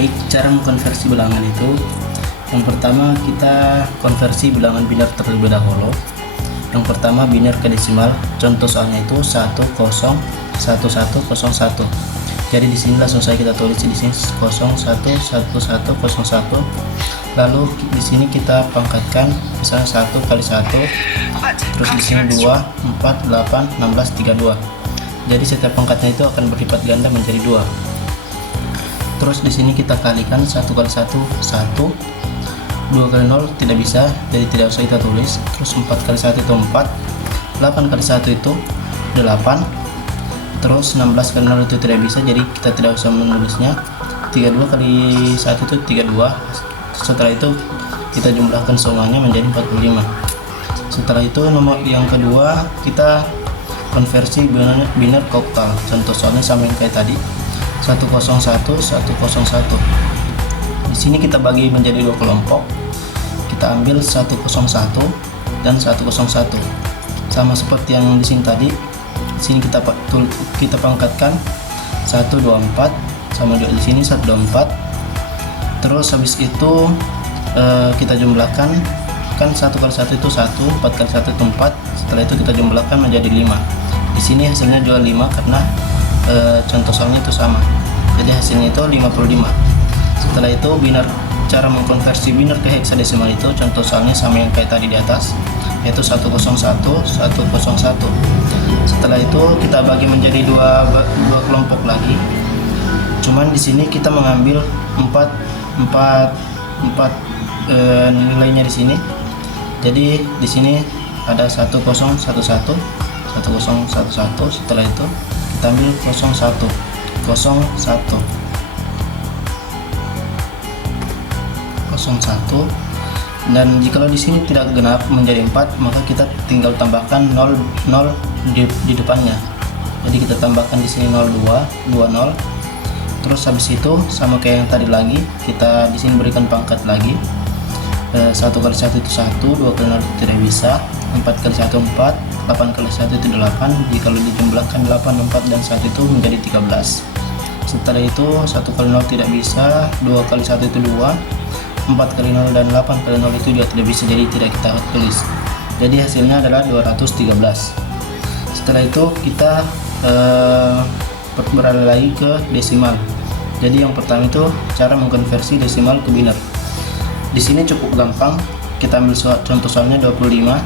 Baik, cara mengkonversi bilangan itu yang pertama kita konversi bilangan biner terlebih dahulu. Yang pertama biner ke desimal, contoh soalnya itu 101101. Jadi di sini langsung saya kita tulis di sini 011101. Lalu di sini kita pangkatkan misalnya 1 kali 1, terus di sini 2, 4, 8, 16, 32. Jadi setiap pangkatnya itu akan berlipat ganda menjadi 2. Terus di sini kita kalikan 1 kali 1 1, 2 kali 0 tidak bisa, jadi tidak usah kita tulis. Terus 4 kali 1 itu 4, 8 kali 1 itu 8, terus 16 kali 0 itu tidak bisa, jadi kita tidak usah menulisnya. 32 kali 1 itu 32. Setelah itu kita jumlahkan semuanya menjadi 45. Setelah itu nomor yang kedua kita konversi biner ke oktal, contoh soalnya sama yang kayak tadi 101. Di sini kita bagi menjadi 2 kelompok. Kita ambil 101 dan 101. Sama seperti yang di sini tadi. Di sini kita pangkatkan 124 sama juga di sini 124. Terus habis itu kita jumlahkan, kan 1 kali 1 itu 1, 4 kali 1 itu 4. Setelah itu kita jumlahkan menjadi 5. Di sini hasilnya juga 5 karena contoh soalnya itu sama, jadi hasilnya itu 55. Setelah itu cara mengkonversi biner ke heksadesimal itu contoh soalnya sama yang kayak tadi di atas, yaitu 101. Setelah itu kita bagi menjadi dua kelompok lagi, cuman di sini kita mengambil 4 nilainya di sini. Jadi di sini ada 1011. Setelah itu kita ambil 01 dan jikalau di sini tidak genap menjadi 4, maka kita tinggal tambahkan 0 di depannya. Jadi kita tambahkan di sini 20. Terus habis itu sama kayak yang tadi lagi, kita di sini berikan pangkat lagi. 1 kali 1 itu 1, 2 kali 0 tidak bisa, 4 kali 1 4, 8 kali 1 itu 8. Jika dijumlahkan 8, 4 dan 1 itu menjadi 13. Setelah itu 1 kali 0 tidak bisa, 2 kali 1 itu 2, 4 kali 0 dan 8 kali 0 itu juga tidak bisa, jadi tidak kita tulis. Jadi hasilnya adalah 213. Setelah itu kita beralih lagi ke desimal. Jadi yang pertama itu cara mengkonversi desimal ke biner. Di sini cukup gampang, kita ambil contoh soalnya 25.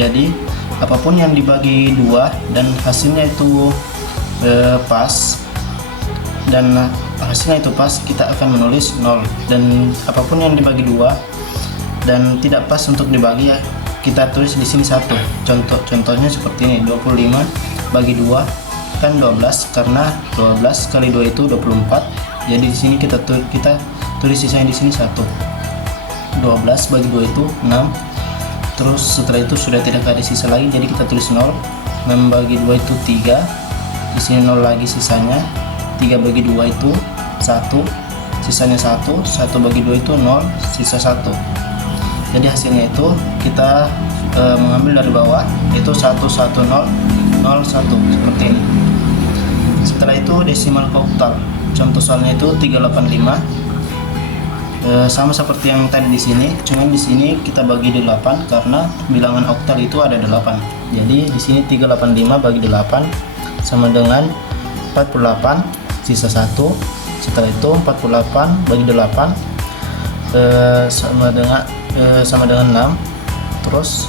Jadi apapun yang dibagi 2 dan hasilnya itu pas, dan hasilnya itu pas, kita akan menulis 0. Dan apapun yang dibagi 2 dan tidak pas untuk dibagi, ya kita tulis di sini 1. Contohnya seperti ini, 25 bagi 2 kan 12, karena 12 kali 2 itu 24. Jadi di sini kita tulis sisanya di sini 1. 12 bagi 2 itu 6. Terus setelah itu sudah tidak ada sisa lagi, jadi kita tulis 0. Membagi 2 itu 3. Di sini 0 lagi sisanya. 3 bagi 2 itu 1, sisanya 1. 1 bagi 2 itu 0, sisa 1. Jadi hasilnya itu kita mengambil dari bawah, itu 11001 seperti ini. Setelah itu desimal ke oktal, contoh soalnya itu 385. Sama seperti yang tadi di sini, cuman di sini kita bagi 8 karena bilangan oktal itu ada 8. Jadi di sini 385 bagi 8 sama dengan 48, sisa 1. Setelah itu 48 bagi 8 sama dengan 6. Terus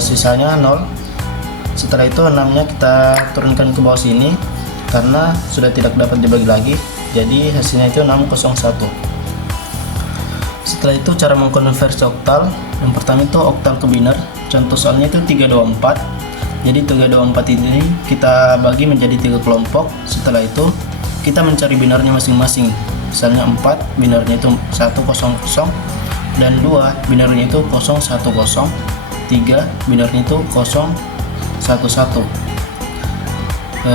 sisanya 0. Setelah itu 6-nya kita turunkan ke bawah sini karena sudah tidak dapat dibagi lagi. Jadi hasilnya itu 601. Setelah itu cara mengkonversi oktal. Yang pertama itu oktal ke biner. Contoh soalnya itu 324. Jadi 324 ini kita bagi menjadi 3 kelompok. Setelah itu kita mencari binernya masing-masing. Misalnya 4 binernya itu 100 dan 2 binernya itu 010, 3 binernya itu 011.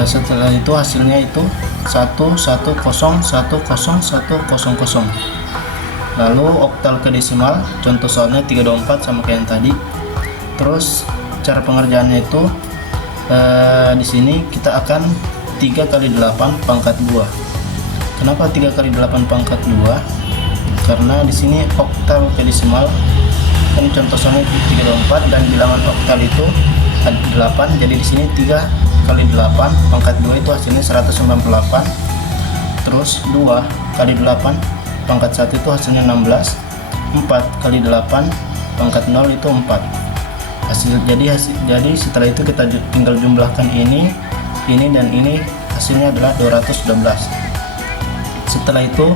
Setelah itu hasilnya itu 1101010. Lalu oktal ke desimal, contoh soalnya 324 sama kayak yang tadi. Terus cara pengerjaannya itu di sini kita akan 3 kali 8 pangkat 2. Kenapa 3 kali 8 pangkat 2? Karena di sini oktal ke desimal kan contoh soalnya 324 dan bilangan oktal itu ada 8, jadi di sini 3 kali 8 pangkat 2 itu hasilnya 198. Terus 2 kali 8 pangkat 1 itu hasilnya 16. 4 kali 8 pangkat 0 itu 4. Jadi setelah itu kita tinggal jumlahkan ini dan ini, hasilnya adalah 212. Setelah itu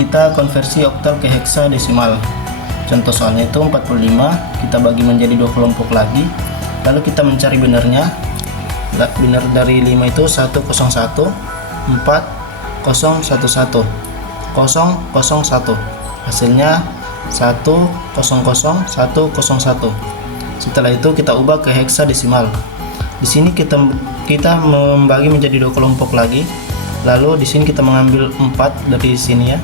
kita konversi oktal ke heksadesimal. Contoh soalnya itu 45, kita bagi menjadi 2 kelompok lagi, lalu kita mencari binernya. Biner dari 5 itu 101, 4, 011, 001, hasilnya 100, 101. Setelah itu kita ubah ke heksadesimal. Di sini kita membagi menjadi 2 kelompok lagi. Lalu di sini kita mengambil 4 dari sini ya.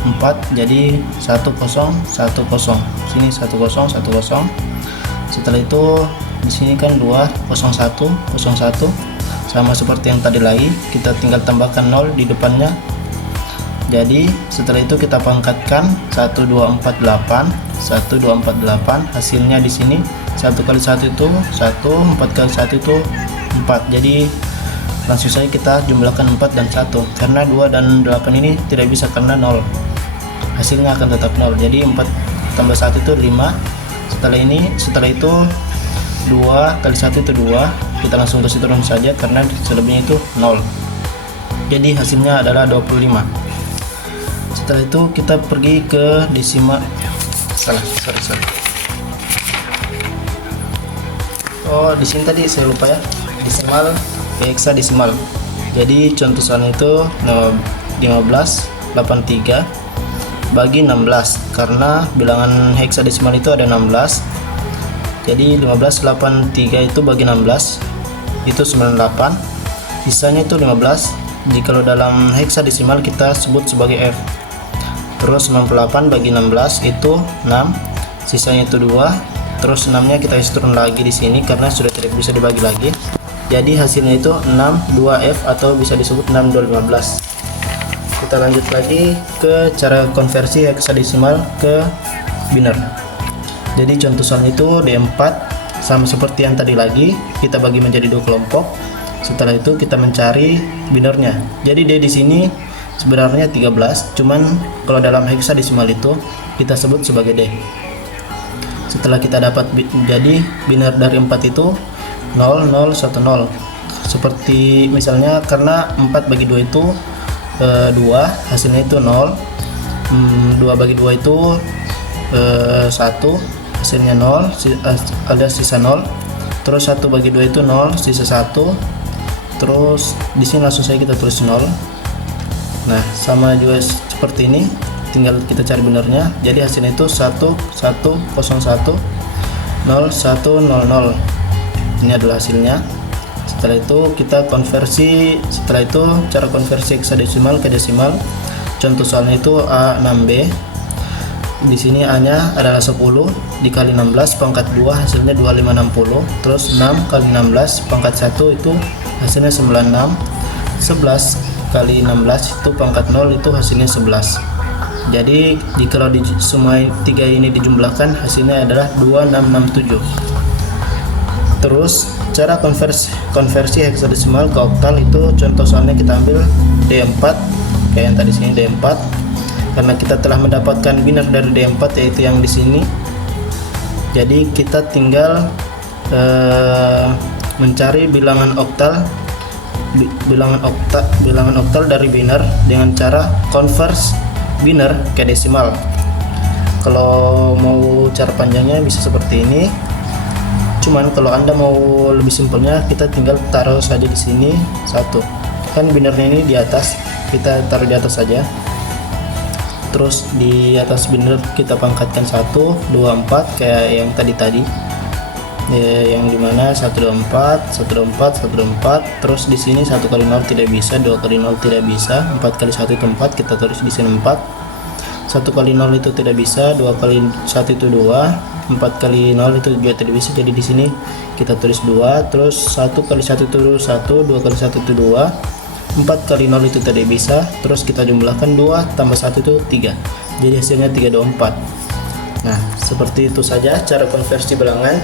4 jadi 1010. Sini 1010. Setelah itu di sini kan 20101 sama seperti yang tadi lagi, kita tinggal tambahkan 0 di depannya. Jadi setelah itu kita pangkatkan 1248, hasilnya di sini 1 kali 1 itu 1, 4 kali 1 itu 4. Jadi langsung saja kita jumlahkan 4 dan 1, karena 2 dan 8 ini tidak bisa karena 0, hasilnya akan tetap 0. Jadi 4 tambah 1 itu 5. Setelah itu 2 kali 1 itu 2, kita langsung kasih turun saja karena selebihnya itu 0. Jadi hasilnya adalah 25. Setelah itu kita pergi ke desimal. Sorry. Oh, di sini tadi saya lupa ya, desimal ke heksadesimal. Jadi contoh soalnya itu 1583 bagi 16, karena bilangan heksadesimal itu ada 16. Jadi 1583 itu bagi 16 itu 98, sisanya itu 15. Jika dalam heksadesimal kita sebut sebagai F. Terus 98 bagi 16 itu 6, sisanya itu 2. Terus 6 nya kita isi turun lagi di sini karena sudah tidak bisa dibagi lagi. Jadi hasilnya itu 62F atau bisa disebut 6215. Kita lanjut lagi ke cara konversi heksadesimal ke biner. Jadi contoh soalnya itu D4, sama seperti yang tadi lagi, kita bagi menjadi 2 kelompok. Setelah itu kita mencari binernya. Jadi D di sini sebenarnya 13, cuman kalau dalam heksadesimal itu kita sebut sebagai D. Setelah kita dapat jadi biner dari 4 itu 0010. Seperti misalnya karena 4 bagi 2 itu 2, hasilnya itu 0. 2 bagi 2 itu 1, hasilnya 0, ada sisa 0. Terus 1 bagi 2 itu 0, sisa 1. Terus di sini langsung saja kita tulis 0. Nah, sama juga seperti ini, tinggal kita cari benernya. Jadi hasilnya itu 1101 0100. Ini adalah hasilnya. Setelah itu kita konversi. Setelah itu cara konversi heksadesimal ke desimal. Contoh soalnya itu A6B. Di sini A-nya adalah 10 dikali 16 pangkat 2, hasilnya 2560. Terus 6 kali 16 pangkat 1 itu hasilnya 96. 11 kali 16 itu pangkat 0 itu hasilnya 11. Jadi jika di semua 3 ini dijumlahkan, hasilnya adalah 2667. Terus cara konversi heksadesimal ke oktal itu contoh soalnya kita ambil D4 kayak yang tadi sini D4. Karena kita telah mendapatkan biner dari D4 yaitu yang di sini. Jadi kita tinggal mencari bilangan oktal dari biner dengan cara convert biner ke desimal. Kalau mau cara panjangnya bisa seperti ini. Cuman kalau Anda mau lebih simpelnya, kita tinggal taruh saja di sini 1. Kan binernya ini di atas, kita taruh di atas saja. Terus di atas biner kita pangkatkan 1, 2, 4 kayak yang tadi. Yang dimana 124, 124, 124. Terus di sini 1 kali 0 tidak bisa, 2 kali 0 tidak bisa, 4 kali 1 itu 4, kita tulis di sini 4. 1 kali 0 itu tidak bisa, 2 kali 1 itu 2, 4 kali 0 itu juga tidak bisa, jadi di sini kita tulis 2. Terus 1 kali 1 itu 1, 2 kali 1 itu 2, 4 kali 0 itu tadi bisa, terus kita jumlahkan 2 tambah 1 itu 3, jadi hasilnya 324. Nah, seperti itu saja cara konversi bilangan.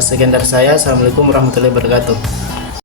Sekian dari saya. Assalamualaikum warahmatullahi wabarakatuh.